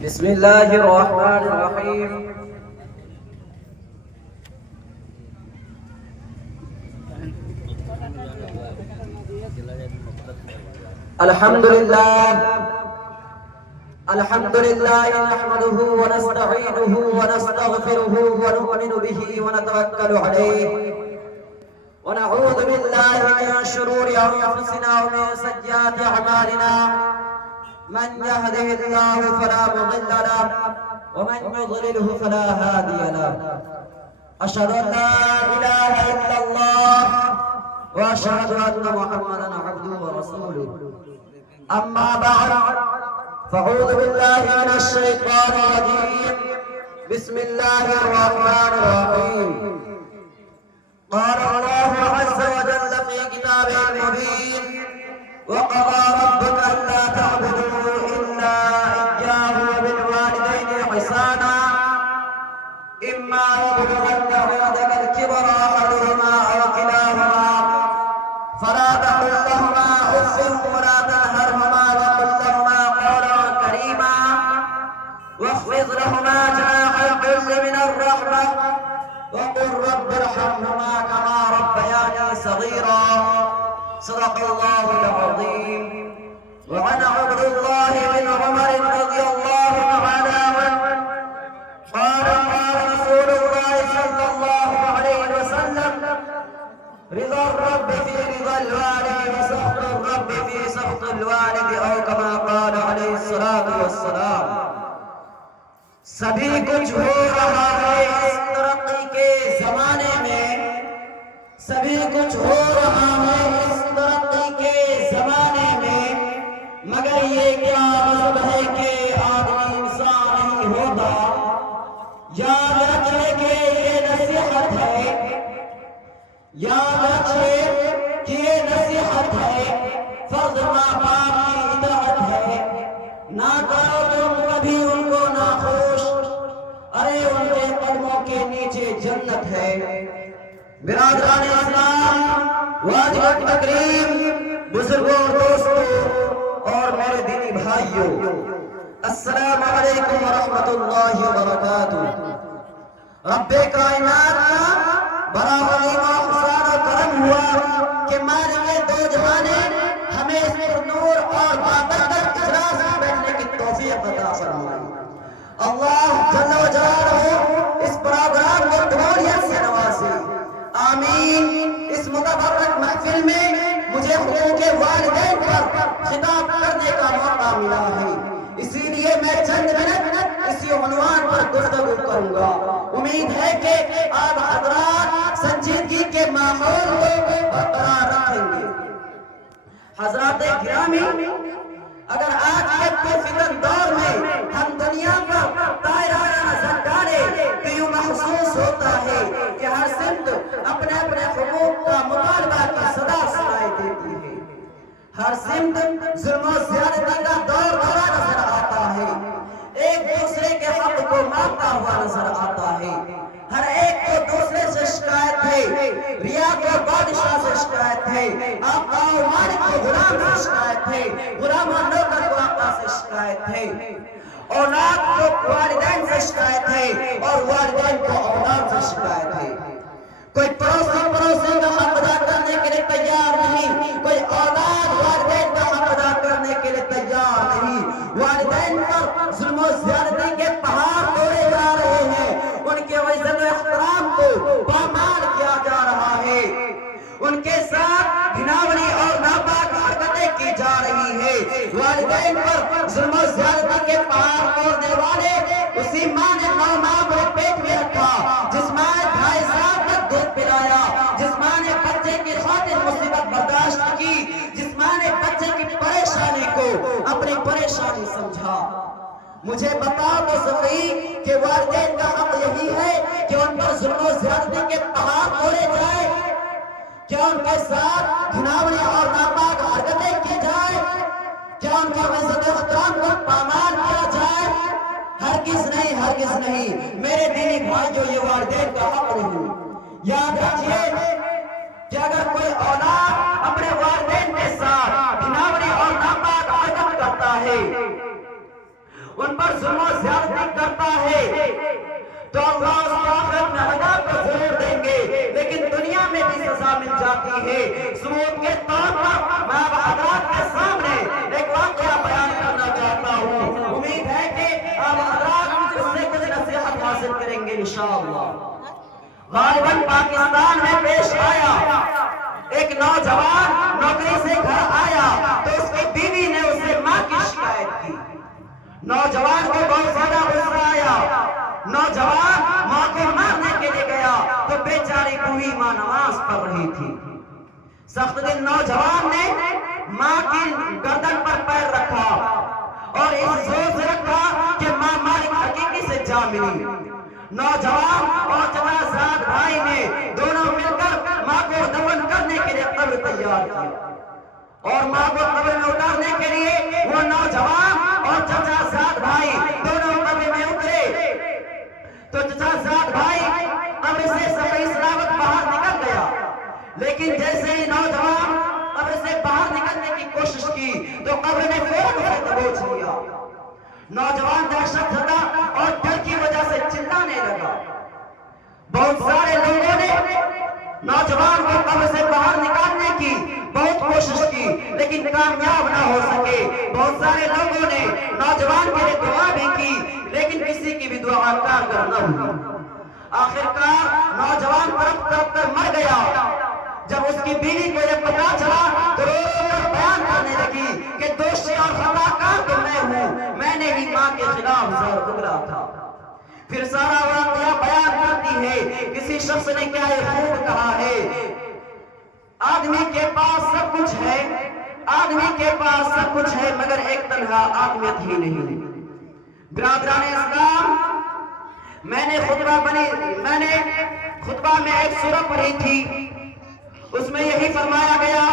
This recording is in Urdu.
بسم الله الرحمن الرحيم. الحمد لله نحمده ونستعينه ونستغفره ونؤمن به ونتوكل عليه ونعوذ بالله من شرور أنفسنا ومن سيئات أعمالنا. من يهده الله فلا مضل له ومن يضلله فلا هادي له. أشهد أن لا إله إلا الله وأشهد أن محمدا عبده ورسوله. أما بعد فأعوذ بالله من الشيطان الرجيم. بسم الله الرحمن الرحيم. قال الله عز وجل في كتابه المبين وقضى ربك ألا تعبدوا إلا إياه وبالوالدين إحسانا إما يبلغن عندك الكبر أحدهما أو كلاهما فلا تقل لهما أف ولا تنهرهما وقل لهما قولا كريما واخفض لهما جناح الذل من الرحمة وقل رب ارحمهما كما ربياني صغيرا. صدق الله العظيم. وعن عبد الله بن عمر رضي الله تعالى عنه قال قال رسول الله صلى الله عليه وسلم رضا الرب في رضا الوالد وسخط الرب في سخط الوالد أو كما قال عليه الصلاة والسلام. سبھی کچھ ہو رہا ہے اس ترقی کے زمانے میں، سبھی کچھ ہو رہا ہے اس ترقی کے زمانے میں، مگر یہ کیا مذہب ہے کہ آدمی انسان نہیں ہوتا. یاد رکھے کہ یہ نصیحت ہے، یاد رکھے کہ یہ نصیحت ہے. فرض ماں باپ کی اطاعت ہے. نہ کرو تم کبھی ان کو ناخوش، ارے ان کے قدموں کے نیچے جنت ہے. برادران اسلام، واجب تکریم، بزرگوں اور دوستوں اور میرے دینی بھائیوں، السلام علیکم ورحمۃ اللہ وبرکاتہ. رب کائنات کا بڑا ولیمہ احسان و کرم ہوا کہ مالک دو جہانے ہمیں اس پر نور اور بابرکت اجلاس میں بیٹھنے کی توفیق عطا فرمائی. اللہ جل و جلالہ اس پروگرام کو قبولیت سے نوازے. آمین. اس متبرک محفل میں مجھے حقوق والدین پر خطاب کرنے کا موقع ملا ہے، اسی لیے میں چند منٹ اسی عنوان پر گفتگو کروں گا. امید ہے کہ آپ حضرات سنجیدگی کے ماحول کو برقرار رکھیں گے. حضرات گرامی، اگر آج کے فکر دور میں ہم دنیا کا دائرہ نظر ڈالیں تو یوں محسوس ہوتا ہے کہ ہر سمت اپنے اپنے حقوق کا مطالبہ کی صدا سنائی دیتی ہے. ہر سمت ظلم و زیادتی کا دور دورہ نظر آتا ہے. ایک دوسرے کے حق کو مانگتا ہوا نظر آتا ہے. ہر ایک کو دوسرے سے شکایت ہے. ریا کو بادشاہ سے شکایت ہے، آقا و مالک کو غلام سے شکایت ہے، غلام و نوکر کو آقا سے شکایت ہے. اولاد کو والدین سے شکایت ہے اور والدین کو اولاد سے شکایت ہے. کوئی پڑوسی کا حق ادا کرنے کے لیے تیار نہیں، کوئی اولاد والدین کا حق ادا کرنے کے لیے تیار نہیں. والدین پر ظلم و زیادتی کے پہاڑ توڑے جا رہے ہیں، ان کے عزت و احترام کو پامال کیا جا رہا ہے، ان کے ساتھ گھناوری اور ناپاک حرکتیں کی جا رہی ہے. والدین پر ظلم و زیادتی کے پہاڑ توڑنے والے اسی ماں نے 9 ماہ کو پیٹ میں رکھا، جس ماں نے 2.5 سال تک دودھ پلایا، جس ماں نے بچے کی خاطر مصیبت برداشت کی، جس ماں نے بچے کی پریشانی کو اپنی پریشانی سمجھا. مجھے بتاؤ تو صحیح کہ والدین کا حق یہی ہے کہ ان پر ظلم و زیادتی کے پہاڑ توڑے جائے؟ کیا ان کے ساتھ گھناوری اور ناپاک حرکتیں کی جائے؟ کیا ان کا عزت و احترام کو پامال کیا جائے؟ ہرگز نہیں، ہرگز نہیں. میرے دینی بھائیو، یہ والدین کا حق نہیں. یاد رکھیے کہ اگر کوئی اولاد اپنے والدین کے ساتھ گھناوری اور ناپاک حرکت کرتا ہے، ان پر ظلم و زیادتی کرتا ہے تو اللہ اس کو آخرت میں عذاب کو ضرور دیں گے، لیکن دنیا میں بھی سزا مل جاتی ہے۔ ثبوت کے طور پر میں اب حضرات کے سامنے ایک واقعہ بیان کرنا چاہتا ہوں، امید ہے کہ اب حضرات اس سے کچھ نصیحت حاصل کریں گے انشاءاللہ۔ غالباً پاکستان میں پیش آیا، ایک نوجوان نوکری سے گھر آیا تو اس کی بیوی نے اسے ماں کی شکایت کی۔ نوجوان کو بہت زیادہ غصہ آیا، نوجوان ماں کو مارنے کے لیے گیا تو بیچاری بوڑھی ماں نماز پڑھ رہی تھی۔ سخت دل نوجوان نے ماں کی گردن پر پیر رکھا اور اس زور سے رکھا کہ ماں مالک حقیقی سے جا ملی۔ نوجوان اور چچا زاد بھائی نے دونوں مل کر ماں کو دفن کرنے کے لیے قبر تیار کی، اور ماں کو قبر میں اتارنے کے لیے وہ نوجوان اور چچا زاد بھائی دونوں قبر میں اترے تو چچا زاد بھائی قبر سے صحیح سلامت باہر نکل گیا، لیکن جیسے ہی نوجوان قبر سے باہر نکلنے کی کوشش کی تو قبر نے فوراً اسے دبوچ لیا۔ نوجوان دہشت زدہ اور ڈر کی وجہ سے چلانے لگا۔ بہت سارے لوگوں نے نوجوان کو قبر سے باہر نکالنے کی بہت کوشش کی لیکن کامیاب نہ ہو سکے۔ بہت سارے لوگوں نے نوجوان کے لیے دعا بھی کی لیکن کسی کی بھی دعا کارگر نہ ہوئی۔ آخرکار نوجوان تڑپ تڑپ کر مر گیا۔ جب اس کی بیوی کو یہ پتہ چلا تو رو رو کر بیان کرنے لگی کہ دوشی اور خطا کار تو میں ہوں، میں نے ہی ماں کے خلاف زور اگلا تھا۔ پھر سارا واقعہ بیان کرتی ہے، کسی شخص نے کیا یہ خوب کہا ہے، آدمی کے پاس سب کچھ ہے، آدمی کے پاس سب کچھ ہے مگر ایک تنہا آدمیت ہی نہیں۔ برادران اسلام، میں نے خطبہ میں ایک سورہ پڑھی تھی، اس میں یہی فرمایا گیا